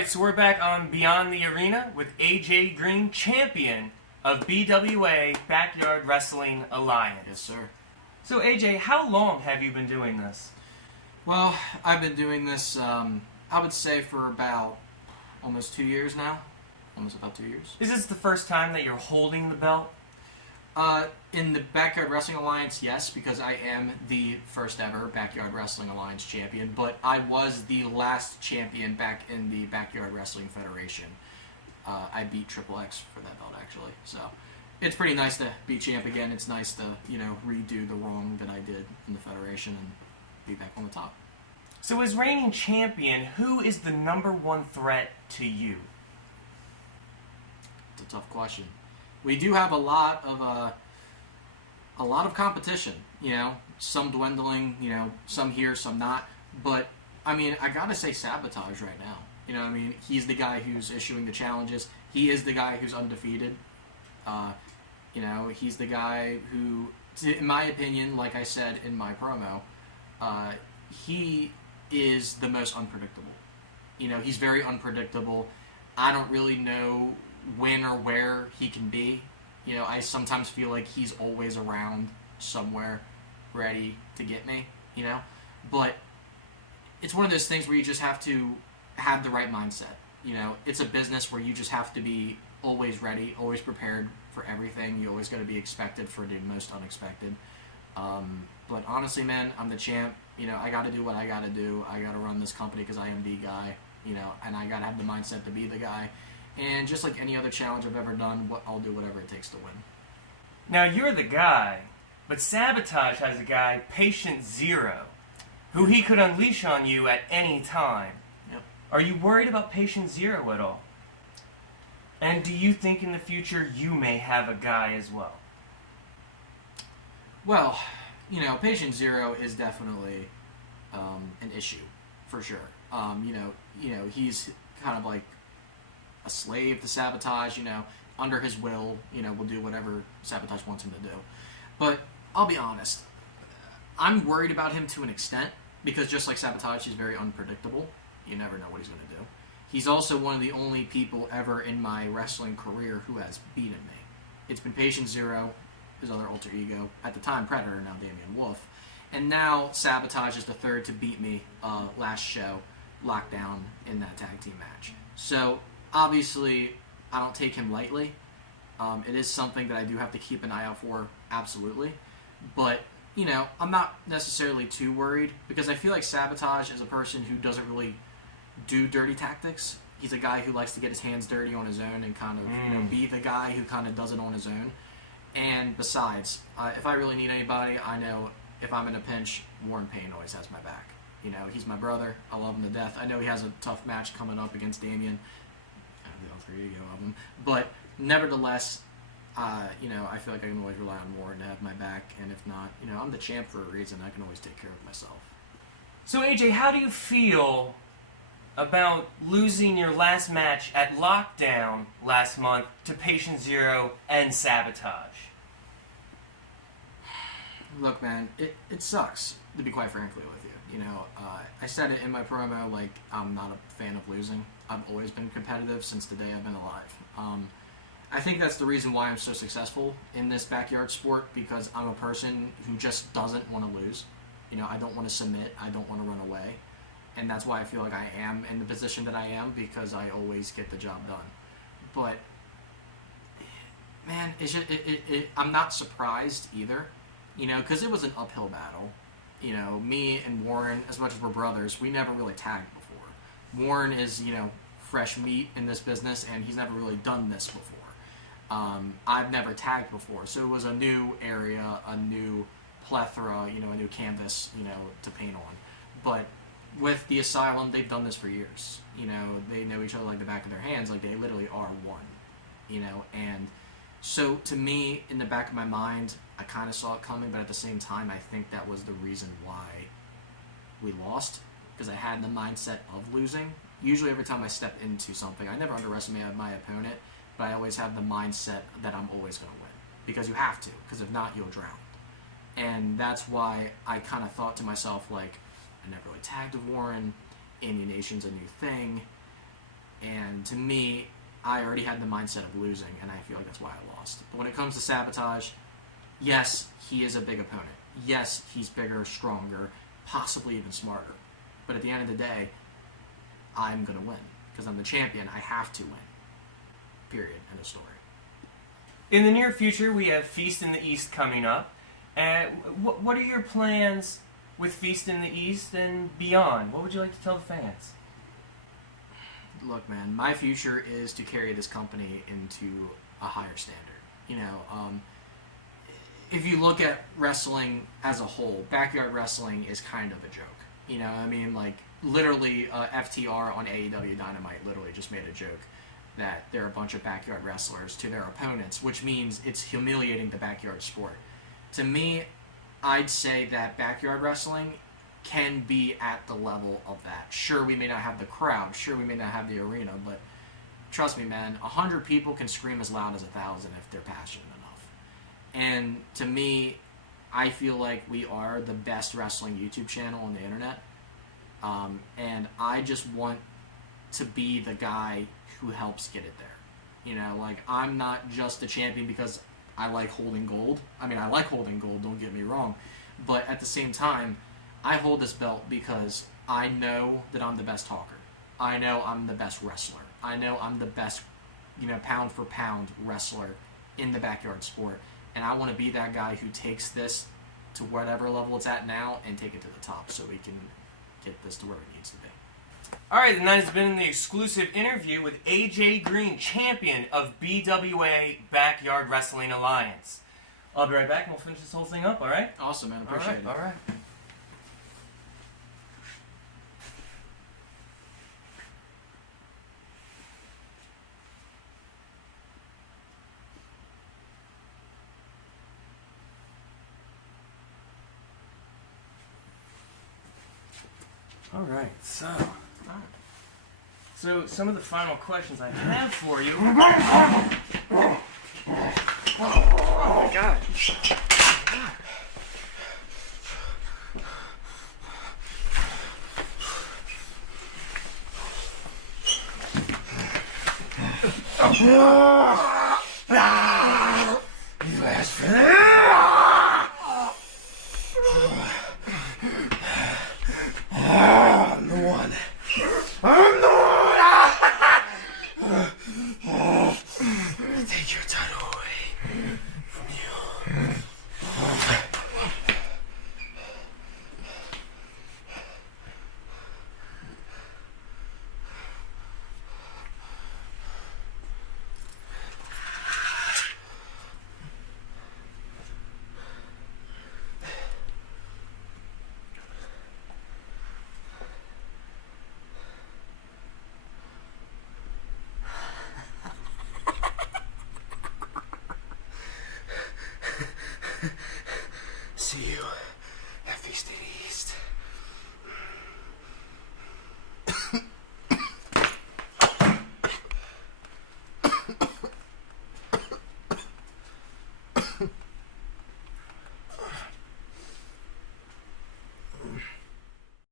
Alright, so we're back on Beyond the Arena with AJ Greene, champion of BWA Backyard Wrestling Alliance. Yes, sir. So AJ, how long have you been doing this? Well, I've been doing this, I would say for about almost 2 years now. Almost about 2 years. Is this the first time that you're holding the belt? In the Backyard Wrestling Alliance, yes, because I am the first ever Backyard Wrestling Alliance champion, but I was the last champion back in the Backyard Wrestling Federation. I beat Triple X for that belt, actually. So it's pretty nice to be champ again. It's nice to, redo the wrong that I did in the Federation and be back on the top. So as reigning champion, who is the #1 threat to you? It's a tough question. We do have a lot of competition, some dwindling, some here, some not. But, I gotta say Sabotage right now. He's the guy who's issuing the challenges. He is the guy who's undefeated. He's the guy who, in my opinion, like I said in my promo, he is the most unpredictable. He's very unpredictable. I don't really know when or where he can be. I sometimes feel like he's always around somewhere ready to get me, But it's one of those things where you just have to have the right mindset. It's a business where you just have to be always ready, always prepared for everything. You always got to be expected for the most unexpected. But honestly, man, I'm the champ. I got to do what I got to do. I got to run this company because I am the guy, and I got to have the mindset to be the guy. And just like any other challenge I've ever done, I'll do whatever it takes to win. Now, you're the guy, but Sabotage has a guy, Patient Zero, who he could unleash on you at any time. Yep. Are you worried about Patient Zero at all? And do you think in the future you may have a guy as well? Well, Patient Zero is definitely an issue, for sure. He's kind of like a slave to Sabotage, under his will, will do whatever Sabotage wants him to do. But I'll be honest, I'm worried about him to an extent, because just like Sabotage, he's very unpredictable. You never know what he's going to do. He's also one of the only people ever in my wrestling career who has beaten me. It's been Patient Zero, his other alter ego, at the time Predator, now Damian Wolf. And now Sabotage is the third to beat me last show, Lockdown, in that tag team match. So obviously, I don't take him lightly. It is something that I do have to keep an eye out for, absolutely. But, I'm not necessarily too worried, because I feel like Sabotage is a person who doesn't really do dirty tactics. He's a guy who likes to get his hands dirty on his own and kind of, be the guy who kind of does it on his own. And besides, if I really need anybody, I know if I'm in a pinch, Warren Payne always has my back. He's my brother. I love him to death. I know he has a tough match coming up against Damian. The alter ego of him. But nevertheless, I feel like I can always rely on Warren to have my back. And if not, I'm the champ for a reason. I can always take care of myself. So AJ, how do you feel about losing your last match at Lockdown last month to Patient Zero and Sabotage? Look, man, it sucks, to be quite frankly with you. I said it in my promo, like, I'm not a fan of losing. I've always been competitive since the day I've been alive. I think that's the reason why I'm so successful in this backyard sport, because I'm a person who just doesn't want to lose. I don't want to submit. I don't want to run away. And that's why I feel like I am in the position that I am, because I always get the job done. But, man, I'm not surprised either, because it was an uphill battle. Me and Warren, as much as we're brothers, we never really tagged before. Warren is, fresh meat in this business, and he's never really done this before. I've never tagged before, so it was a new area, a new plethora, a new canvas, to paint on. But with the Asylum, they've done this for years. They know each other like the back of their hands, like they literally are one. And so to me, in the back of my mind, I kind of saw it coming, but at the same time, I think that was the reason why we lost, because I had the mindset of losing. Usually every time I step into something, I never underestimate my opponent, but I always have the mindset that I'm always going to win, because you have to, because if not, you'll drown. And that's why I kind of thought to myself, like, I never really tagged with Warren, Alienation's a new thing, And to me, I already had the mindset of losing, and I feel like that's why I lost. But when it comes to Sabotage, yes, he is a big opponent. Yes, he's bigger, stronger, possibly even smarter. But at the end of the day, I'm going to win. Because I'm the champion, I have to win. Period. End of story. In the near future, we have Feast in the East coming up. What are your plans with Feast in the East and beyond? What would you like to tell the fans? Look, man, my future is to carry this company into a higher standard. You know, if you look at wrestling as a whole, backyard wrestling is kind of a joke. You know, I mean, like, literally, FTR on AEW Dynamite literally just made a joke that they're a bunch of backyard wrestlers to their opponents, which means it's humiliating the backyard sport. To me, I'd say that backyard wrestling can be at the level of that. Sure, we may not have the crowd, sure, we may not have the arena, but trust me, man, 100 people can scream as loud as 1,000 if they're passionate enough. And to me, I feel like we are the best wrestling YouTube channel on the internet. And I just want to be the guy who helps get it there. You know, like, I'm not just a champion because I like holding gold. I mean, I like holding gold, don't get me wrong. But at the same time, I hold this belt because I know that I'm the best talker. I know I'm the best wrestler. I know I'm the best, you know, pound for pound wrestler in the backyard sport. And I want to be that guy who takes this to whatever level it's at now and take it to the top so we can get this to where it needs to be. Alright, and that has been the exclusive interview with AJ Greene, champion of BWA Backyard Wrestling Alliance. I'll be right back and we'll finish this whole thing up, alright? Awesome, man. Appreciate it. Alright. Alright, so some of the final questions I have for you. Oh my God. You asked for that. I'm the one. I'm the one. Take your title away from you.